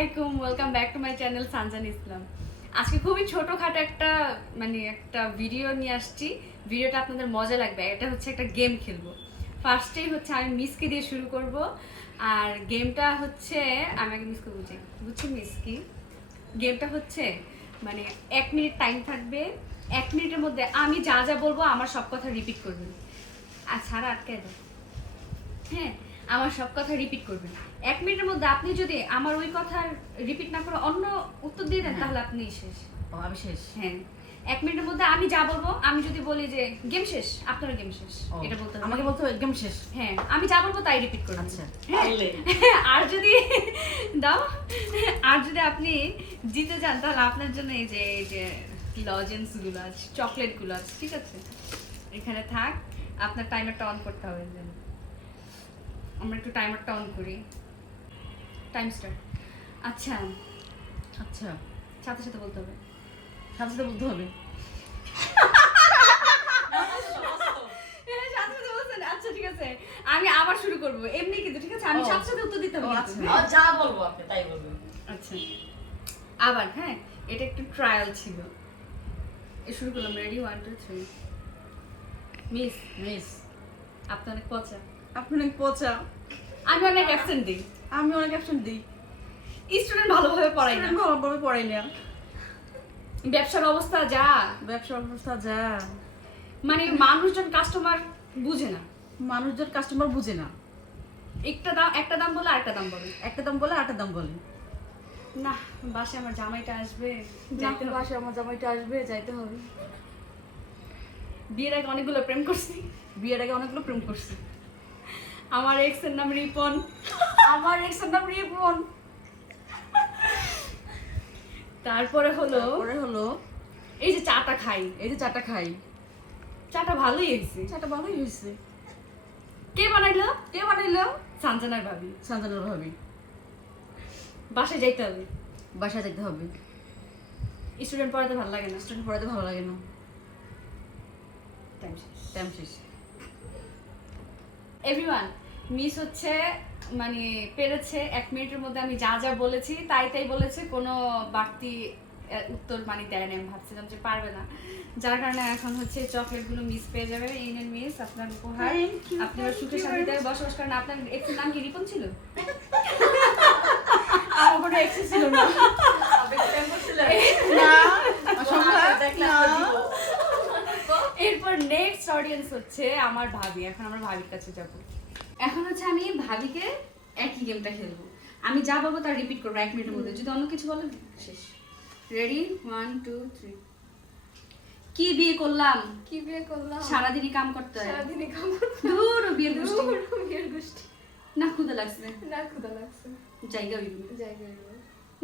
আলাইকুম welcome back to my channel Sanjan Islam আজকে খুবই ছোটখাটো একটা মানে একটা ভিডিও নিয়ে আসছি। ভিডিওটা আপনাদের মজা লাগবে, এটা হচ্ছে একটা গেম খেলব। ফার্স্টেই হচ্ছে আমি মিসকে দিয়ে শুরু করব, আর গেমটা হচ্ছে, আমি আগে মিসকে বুঝি বুঝছি মিস কি গেমটা হচ্ছে মানে এক মিনিট টাইম থাকবে, এক মিনিটের মধ্যে আমি যা যা বলব, আমার সব কথা রিপিট করবেন। আর ছাড়া আটকে দাও। হ্যাঁ আমার সব কথা রিপিট করবেন। এক মিনিটের মধ্যে আপনি যদি আমার ওই কথার রিপিট না করে অন্য উত্তর দিয়ে দেন হ্যাঁ। তাহলে আপনি শেষ। ও আমি শেষ। হ্যাঁ। এক মিনিটের মধ্যে আমি যা বলব আমি যদি বলি যে গেম শেষ আপনার গেম শেষ। এটা বলতে হবে। আমাকে বলতে হবে গেম শেষ। হ্যাঁ আমি যা বলব তাই রিপিট করবেন। আচ্ছা। হ্যাঁ। আর যদি দাও। আর যদি আপনি জিতে যান তাহলে আপনার জন্য এই যে এই যে লজেন্সগুলো আছে চকলেটগুলো আছে ঠিক আছে? এখানে থাক আপনার টাইমারটা অন করতে হবে। যেন। আমরা একটু টাইমারটা অন করি। টাইম স্টার্ট আচ্ছা। আচ্ছা। সাথে সাথে বলতে হবে। সাথে সাথে বলতে হবে? সাথে সাথে বলছেন? আচ্ছা ঠিক আছে। আমি আবার শুরু করব। এমনি কিন্তু ঠিক আছে? আমি। সাথে সাথে উত্তর দিতে হবে আচ্ছা। হ্যাঁ? যা বলব আপনি তাই বলবেন আচ্ছা। আবার হ্যাঁ? এটা একটু ট্রায়াল ছিল। এ শুরু করলাম। Ready one two three miss miss আপনি অনেক পচা। আপনি অনেক পচা। আমি অনেক অ্যাবসেন্ট দিই। আমি অনেক অ্যাবসেন্ট দিই। স্টুডেন্ট ভালোভাবে পড়াই না। ভালোভাবে পড়াই না। ব্যবসার অবস্থা যা। ব্যবসা অবস্থা যা। মানে মানুষজন কাস্টমার বুঝে না। মানুষজন কাস্টমার বুঝে না। একটা দাম একটা দাম বলে আরেকটা দাম বলে। একটা দাম বলে আরেকটা দাম বলে। না বাসে আমার জামাইটা আসবে। যাইতে। বাসে আমার জামাইটা আসবে যাইতে হবে। বিয়ের আগে অনেকগুলো প্রেম করছি। বিয়ের আগে অনেকগুলো প্রেম করছি। আমার এক্সের নাম রিপন। আমার এক্সের নাম রিপন। তারপরে হলো পরে হলো এই যে চাটা খাই এই যে চাটা খাই। চাটা ভালোই হয়েছে। চাটা ভালোই হয়েছে। কে বানাইলো? কে বানাইলো? সানজানার ভাবি। সন্তানের ভাবি। বাসায় যাইতে হবে। বাসা যেতে হবে। স্টুডেন্ট পড়াতে ভালো লাগে না। স্টুডেন্ট পড়াতে ভালো লাগে না। টাইম শেষ। টাইম শেষ। এভরিওয়ান মিস হচ্ছে মানে পেরেছে এক মিনিটের মধ্যে আমি যা যা বলেছি তাই তাই বলেছে কোনো বাড়তি উত্তর মানে দেয় না আমি ভাবছিলাম যে পারবে না। যার কারণে এখন হচ্ছে চকলেটগুলো মিস পেয়ে যাবে এই নেন মিস আপনার উপহার। আপনারা সুখে শান্তিতে বসবাস করেন আপনার এক্সের নাম কি রিপন ছিল? আমার কোনো এক্স ছিল না। এরপর নেক্সট অডিয়েন্স হচ্ছে আমার ভাবি এখন আমরা ভাবির কাছে যাব। এখন হচ্ছে আমি ভাবিকে একই গেমটা খেলব। আমি যা বলব তার রিপিট করব এক মিনিটের মধ্যে। যদি অন্য কিছু বলেন শেষ। রেডি ওয়ান টু থ্রি কি বিয়ে করলাম? কি বিয়ে করলাম? সারাদিনই কাম করতে হয়। সারাদিনই কাম করতে ধুর বিয়ের গোষ্ঠী। বিয়ের গোষ্ঠী। না ক্ষুদা লাগছে। না লাগছে। জায়গা গেলো।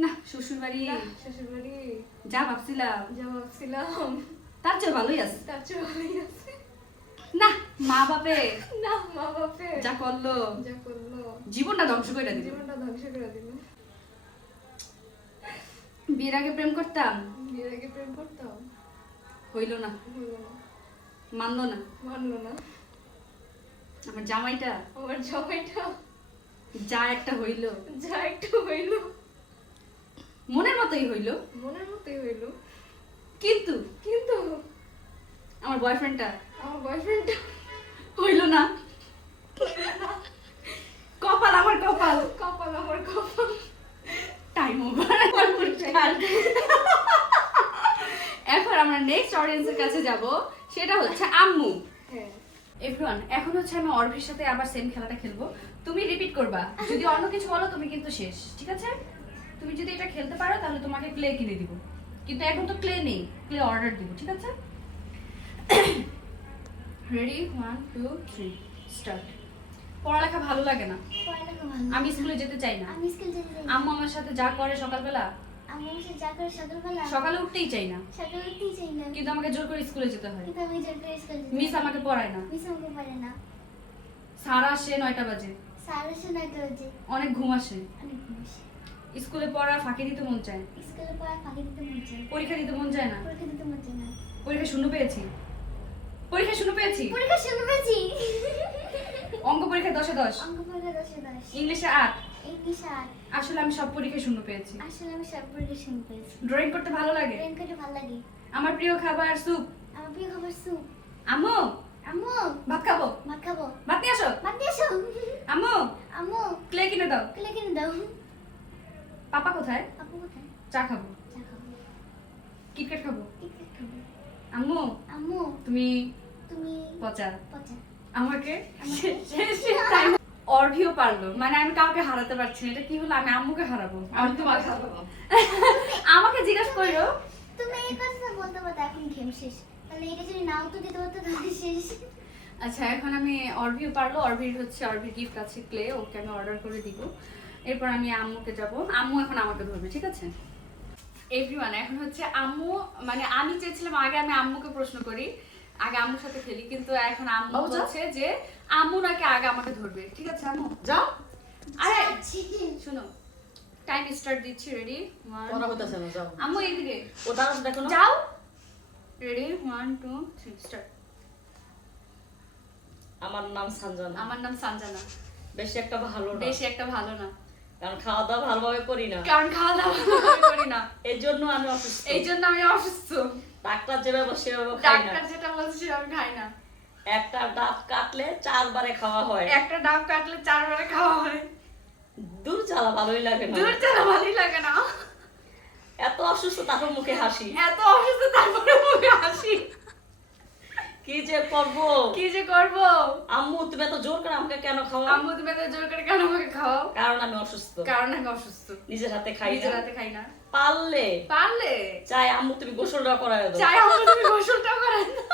না শ্বশুর বাড়ি শ্বশুর বাড়ি যা ভাবছিলাম। যা ভাবছিলাম। তার চেয়ে ভালোই আছে। তার চেয়ে ভালোই আছে। না মা বাপে। না মা বাপে। যা করল। যা করল। জীবনটা ধ্বংস করে দিল। জীবনটা ধ্বংস করে দিল। বিয়ের আগে প্রেম করতাম? বিয়ের আগে প্রেম করতাম? হইল না। মানলো না। মানলো না। আমার জামাইটা? আমার জামাইটা? যা একটা হইল। যা একটু হইল। মনের মতোই হইল। মনের মতোই হইল। কিন্তু কিন্তু আমার বয়ফ্রেন্ডটা আমার বয়ফ্রেন্ডটা হইল না। কপাল আমার কপাল। কপাল আমার কপাল। টাইম ওভার এখন আমরা নেক্সট অডিয়েন্সের কাছে যাব সেটা হচ্ছে আম্মু। হ্যাঁ। এভরিওয়ান এখন হচ্ছে আমি অর্ভির সাথে আবার সেম খেলাটা খেলব। তুমি রিপিট করবা। যদি অন্য কিছু বলো তুমি কিন্তু শেষ ঠিক আছে? তুমি যদি এটা খেলতে পারো তাহলে তোমাকে ক্লে কিনে দিব। কিন্তু এখন তো ক্লে নেই ক্লে অর্ডার দিব ঠিক আছে? Ready one two three start পড়ালেখা ভালো লাগে না। আমি স্কুলে যেতে চাই না। আমি স্কুল যেতে চাই। আম্মু আমার সাথে যা করে সকালবেলা। আমি এসে যা করে সকালবেলা। সকালে উঠতেই চাই না। সকালে উঠতেই চাই না। কিন্তু আমাকে জোর করে স্কুলে যেতে হয়। কিন্তু আমি জোর করে স্কুল যেতে মিস আমাকে পড়ায় না। মিস আমাকে পারে না। সারা আসে নয়টা বাজে। স্যার অনেক ঘুম আসে। অনেক ঘুমাসে স্কুলে পড়া ফাঁকি দিতে মন চায়। স্কুলে পড়া ফাঁকি দিতে মন চায়। পরীক্ষা দিতে মন চায় না। পরীক্ষা দিতে মন চায় না। পরীক্ষা শূন্য পেয়েছি। পরীক্ষা শূন্য পেয়েছি। পরীক্ষা শুরু পেয়েছি। অঙ্ক পরীক্ষায় দশে দশ। অঙ্ক পরীক্ষা দশে দশ। ইংলিশে আট। ইংলিশে নিশান আসলে আমি সব পরীক্ষা শূন্য পেয়েছি। আসলে আমি সব পরিবেশন পেয়েছি। ড্রয়িং করতে ভালো লাগে? ট্রেন করতে ভালো লাগে। আমার প্রিয় খাবার স্যুপ আমার প্রিয় খাবার স্যুপ আম্মু! আম্মু! ভাত খাব? ভাত খাব। ভাত নিয়ে আসো। ভাত দিয়ে এসো আম্মু! আম্মু! ক্লে কিনে দাও। ক্লে কিনে দাও। পাপা কোথায়? আপু কোথায়? চা খাব। চা খাব। ক্রিকেট খাব টিকিট খাব আম্মু আম্মু তুমি তুমি পচা। পচা। আমাকে? অর্ভিও পারল। মানে আমি কাউকে হারাতে পারছি না। এটা কি হলো? আমি আম্মুকে হারাবো। আমি তোমার খাব আমাকে জিজ্ঞাসা করো। তুমি এই কথাটা বলতে পারতো এখন গেম শেষ। তাহলে এটা যদি নাও তো দিতে পারতো তাহলে শেষ। আচ্ছা এখন আমি অর্ভিও পারল। অর্ভির হচ্ছে অর্ভির গিফট আছে ক্লে ওকে আমি অর্ডার করে দিব। এরপর আমি আম্মুকে যাব। আম্মু এখন আমাকে ধরবে ঠিক আছে? এভরিওয়ান এখন হচ্ছে আম্মু মানে আমি চেয়েছিলাম আগে আমি আম্মুকে প্রশ্ন করি। আগে আম্মুর সাথে খেলি কিন্তু এখন আম্মু বলছে যে আম্মু নাকি আগে আমাকে ধরবে। ঠিক আছে আম্মু। যাও। আরে। শুনো টাইম স্টার্ট দিচ্ছি রেডি পড়া হইতাছে না যাও। আম্মু এইদিকে। ও দাঁড়াস দেখো না। যাও। Ready one two three start আমার নাম সঞ্জনা আমার নাম সঞ্জনা বেশি একটা ভালো না। বেশি একটা ভালো না। কারণ খাওয়া দাওয়া ভালোভাবে করি না। কারণ খাওয়া দাওয়া এর জন্য আমি অসুস্থ। এই জন্য আমি অসুস্থ। ডাক্তার যেভাবে সেভাবে খাই না। ডাক্তার যেটা বলছে আমি খাই না। একটা ডাব কাটলে চারবারে খাওয়া হয়। একটা ডাব কাটলে চারবারে খাওয়া হয়। দূর চালা ভালোই লাগে না। দূর চালা ভালোই লাগে না। এত অসুস্থ তারপর মুখে হাসি। এত অসুস্থ তারপরে মুখে হাসি। করব? কি যে করব? আম্মু তুমি এত জোর করে আমাকে কেন খাওয়া আম্মু তুমি এত জোর করে কেন আমাকে খাওয়াও? কারণ আমি অসুস্থ। কারণ আমি অসুস্থ। নিজের হাতে খাই নিজের হাতে খাই না। পারলে? পারলে? চাই আম্মু তুমি গোসলটা করায় দাও। চাই আম্মু তুমি গোসলটা করে দাও।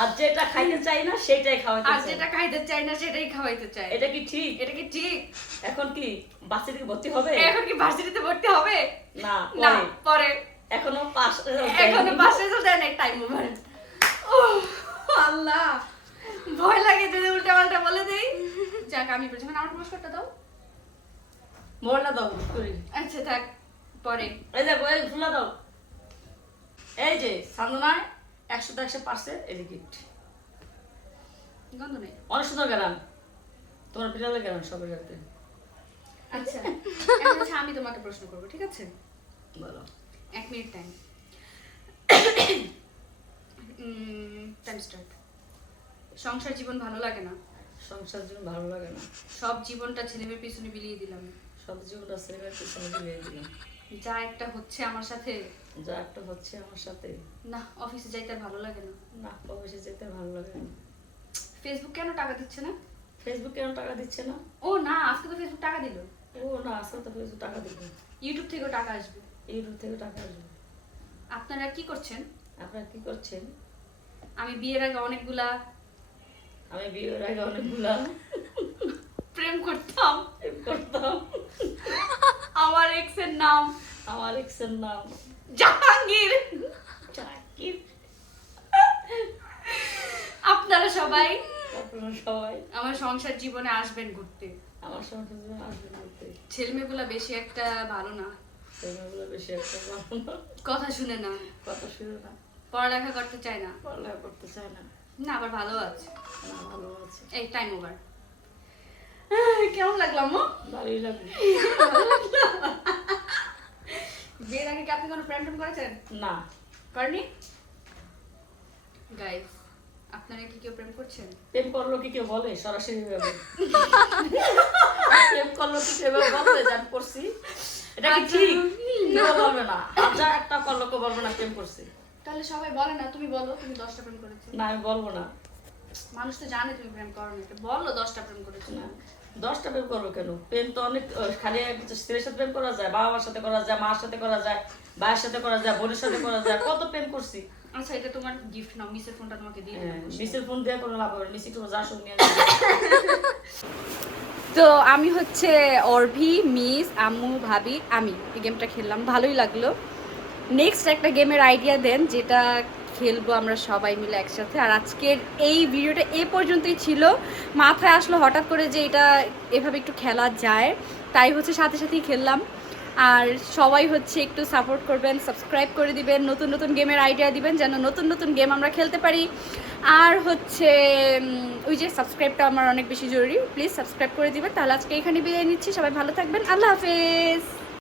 আর যেটা খাইতে চাই না সেটাই খাওয়াইতে আর যেটা খাইতে চাই না সেটাই খাওয়াইতে চাই। এটা কি ঠিক? এটা কি ঠিক? এখন কি বাচ্চা ভর্তি হবে? এখন কি ভার্সিটিতে ভর্তি হবে? না না পরে। এখনও পাস এখনও পাশে তো দেন টাইম ওভার আল্লাহ। ভয় লাগে যদি উল্টা পাল্টা বলে দেই। যাক আমি বলছি আমার পুরস্কারটা দাও। মোবাইলটা দাও করি আচ্ছা থাক পরে। এই দেখো এই ফুলা দাও। এই যে সান্দনায় একশো একশো পারছে এই যে গিফট গন্ধ নেই। অনেক সুন্দর গেলাম। তোমার বিড়ালে গেলাম সবের সাথে। আচ্ছা হচ্ছে আমি তোমাকে প্রশ্ন করব ঠিক আছে? বলো। এক মিনিট টাইম টাইম স্টার্ট সংসার জীবন ভালো লাগে না। সংসার জীবন ভালো লাগে না। সব জীবনটা ছেলেমেয়ের পিছনে বিলিয়ে দিলাম। সব জীবনটা ছেলেমেয়ের পিছনে দিয়ে দিলাম। যা একটা হচ্ছে আমার সাথে। যা একটা হচ্ছে আমার সাথে। না অফিসে যাইতে ভালো লাগে না। না অফিসে যেতে ভালো লাগে না। ফেসবুক কেন টাকা দিচ্ছে না? ফেসবুক কেন টাকা দিচ্ছে না? ও না আজকে তো ফেসবুক টাকা দিল। ও না আজকাল তো ফেসবুক টাকা দিবে ইউটিউব থেকেও টাকা আসবে। ইউটিউব থেকে টাকা আসবে। আপনারা কি করছেন? আপনারা কি করছেন? আমি বিয়ের আগে অনেকগুলা আমি বিয়ের আগে অনেকগুলা প্রেম করতাম। প্রেম করতাম। আমার এক্সের নাম আমার এক্সের নাম। জাহাঙ্গীর। জাকির আপনারা সবাই আপনারা সবাই। আমার সংসার জীবনে আসবেন ঘুরতে। আমার সংসার জীবনে আসবে বলতে ছেলেমেয়েগুলা বেশি একটা ভালো না। ছেলেমেয়েগুলো বেশি একটা ভালো না। কথা শুনে না। কথা শুনে না। পড়ালেখা করতে চায় না। পড়ালেখা করতে চায় না। না আবার ভালো আছে। না ভালো আছে। এই টাইম ওভার কেমন লাগলাম মো ভালোই লাগবে বিয়ের আগে কি আপনি কোনো প্রেম টেম করেছেন? না। করেনি গাইস আপনারা কি কেউ প্রেম করছেন? প্রেম করল কি কেউ বলে? সরাসরি ভাবে প্রেম করল কি কেউ বলবে যে করছি। এটা কি আচ্ছা। ঠিক? কেউ বলবে না। হাজার একটা করল কেউ বলবে না প্রেম করছি। তাহলে সবাই বলে না তুমি বলো তুমি দশটা প্রেম করেছ? না আমি বলব না। মানুষ তো জানে তুমি প্রেম করো না বলো দশটা প্রেম করেছ। না দশটা প্রেম করব কেন? প্রেম তো অনেক খালি স্ত্রীর সাথে প্রেম করা যায় বাবা মার সাথে করা যায় মার সাথে করা যায় ভাইয়ের সাথে করা যায় বোনের সাথে করা যায় কত প্রেম করছি। আচ্ছা এটা তোমার গিফট নাও মিসের ফোনটা তোমাকে দিয়ে হ্যাঁ, মিসের ফোন দিয়ে কোনো লাভ হবে না। মিসি তোমার যা শুনে নিয়ে যাবে। তো আমি হচ্ছে অর্ভি, মিস, আম্মু, ভাবি, আমি। এই গেমটা খেললাম, ভালোই লাগল। নেক্সট একটা গেমের আইডিয়া দেন, যেটা খেলব আমরা সবাই মিলে একসাথে। আর আজকের এই ভিডিওটা এ পর্যন্তই ছিল। মাথায় আসলো হঠাৎ করে যে এটা এভাবে একটু খেলা যায়। তাই হচ্ছে সাথে সাথেই খেললাম। আর সবাই হচ্ছে একটু সাপোর্ট করবেন সাবস্ক্রাইব করে দিবেন, নতুন নতুন গেমের আইডিয়া দিবেন, যেন নতুন নতুন গেম আমরা খেলতে পারি। আর হচ্ছে ওই যে সাবস্ক্রাইবটা আমার অনেক বেশি জরুরি প্লিজ সাবস্ক্রাইব করে দিবেন। তাহলে আজকে এখানে বিদায় নিচ্ছি, সবাই ভালো থাকবেন, আল্লাহ হাফেজ।